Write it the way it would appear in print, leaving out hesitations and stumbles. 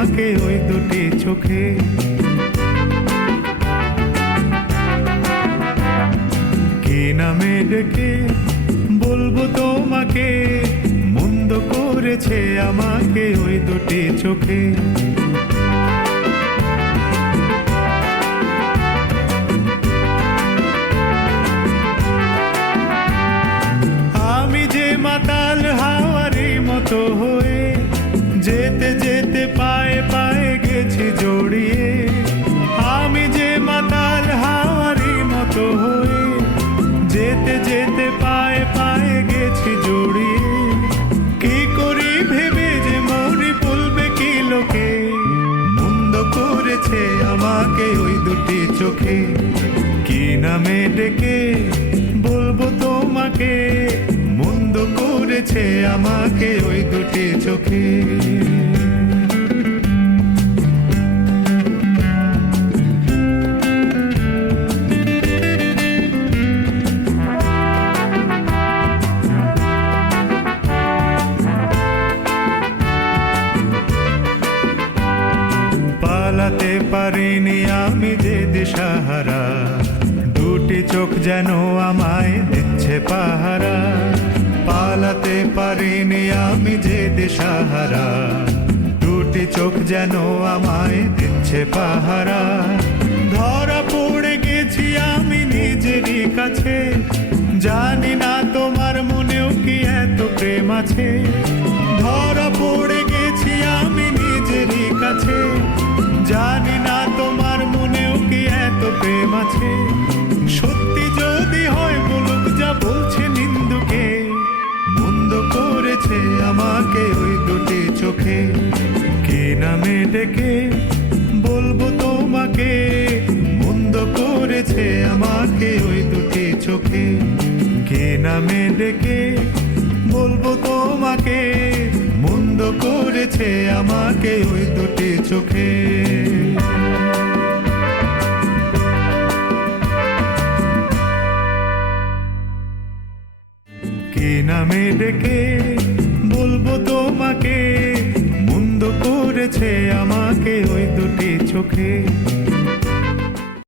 আমাকে ওই দুটি চোখে। কি নামে ডেকে বলবো তোমাকে, মন্দ করেছে আমাকে ওই দুটি চোখে। আমি যে মাতাল হাওয়ারি মতো হয়ে, যেতে যেতে পায়ে পায়ে গেছি জড়িয়ে। আমি যে মাতাল হাওয়ারি মতো হয়ে, যেতে যেতে পায়ে পায়ে গেছি জড়িয়ে। কি করি ভেবে যে মরি, বলবে কি লোকে, মন্দ করেছে আমাকে ওই দুটি চোখে। কি নামে ডেকে বলবো তোমাকে, মন্দ করেছে আমাকে ওই দুটি চোখে। পালাতে পারিনি আমি যে দিশাহারা, দুটি চোখ যেন আমায় দিচ্ছে পাহারা। পালাতে পারিনি আমি যে দিশাহারা, দুটি চোখ যেন আমায় দিচ্ছে পাহারা। ধরা পড়ে গেছি আমি নিজেরই কাছে, জানি না তোমার মনেও কি এত প্রেম আছে। ধরা পড়ে গেছি আমি নিজেরই কাছে, জানি না তোমার মনেও কি এত প্রেম আছে। সত্যি যদি হয় বলুক যা বলছে নিন্দুকে, মন্দ করেছে আমাকে ওই দুটি চোখে। কি নামে ডেকে বলবো তোমাকে, মন্দ করেছে আমাকে ওই দুটি চোখে। কি নামে ডেকে বলবো তোমাকে, মন্দ করেছে আমাকে ওই দুটি চোখে। কি নামে ডেকে বলবো তোমাকে, মন্দ করেছে আমাকে ওই দুটি চোখে।